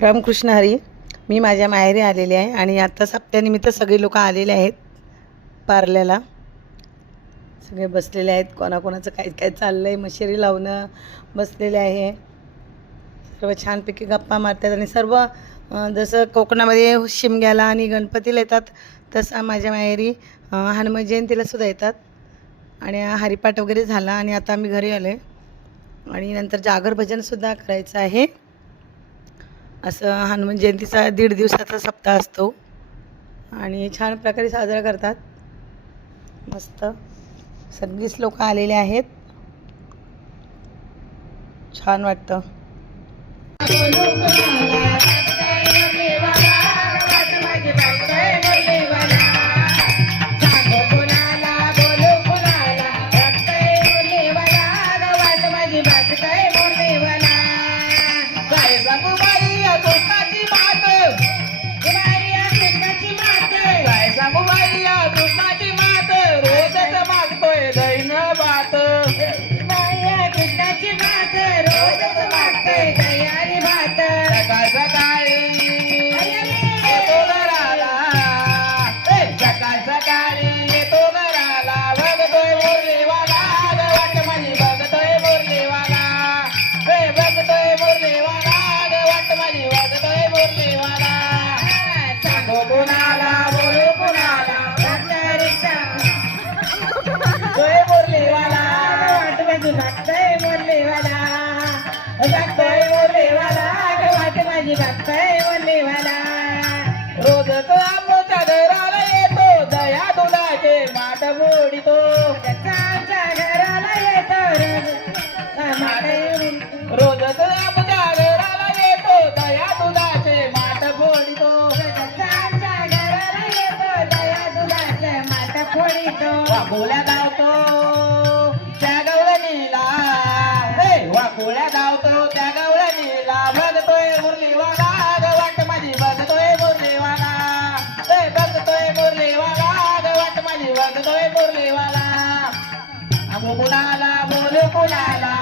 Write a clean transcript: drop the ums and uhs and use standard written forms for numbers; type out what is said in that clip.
रामकृष्ण हरी. मी माझ्या माहेरी आलेले आहे आणि आता सप्त्यानिमित्त सगळे लोक आलेले आहेत पार्ल्याला. सगळे बसलेले आहेत, कोणाकोणाचं काय काय चाललं आहे, मशेरी लावणं बसलेले आहे. सर्व छानपैकी गप्पा मारतात आणि सर्व जसं कोकणामध्ये शिमग्याला आणि गणपतीला येतात तसं माझ्या माहेरी हनुमान जयंतीला सुद्धा येतात. आणि हरिपाठ वगैरे झाला आणि आता आम्ही घरी आलो आणि नंतर जागर भजनसुद्धा करायचं आहे. असं हनुमान जयंतीचा 1.5 दिवसाचा सप्ताह असतो आणि छान प्रकारे साजरा करतात. मस्त सगळीच लोक आलेले आहेत, छान वाटतं. रोज तो आमच्या घराला येतो, दया दुधाचे माठ मोडितो. आमच्या घराला येतो, रोज तो आमच्या घराला येतो, दया दुधाचे माठ फोडितो. आमच्या घराला येतो, दया दुधाचे माठ फोडितो. वाकोळ्या धावतो त्या गवळणीला, वाकोळ्या धावतो त्या गवळणीला, बघतोय मुरलीवाला वाट माझी, बघतोय मुरलीवाला, बघतोय मुरलीवाला वाट माझी, बघतोय मुरलीवाला. बोलू कुणाला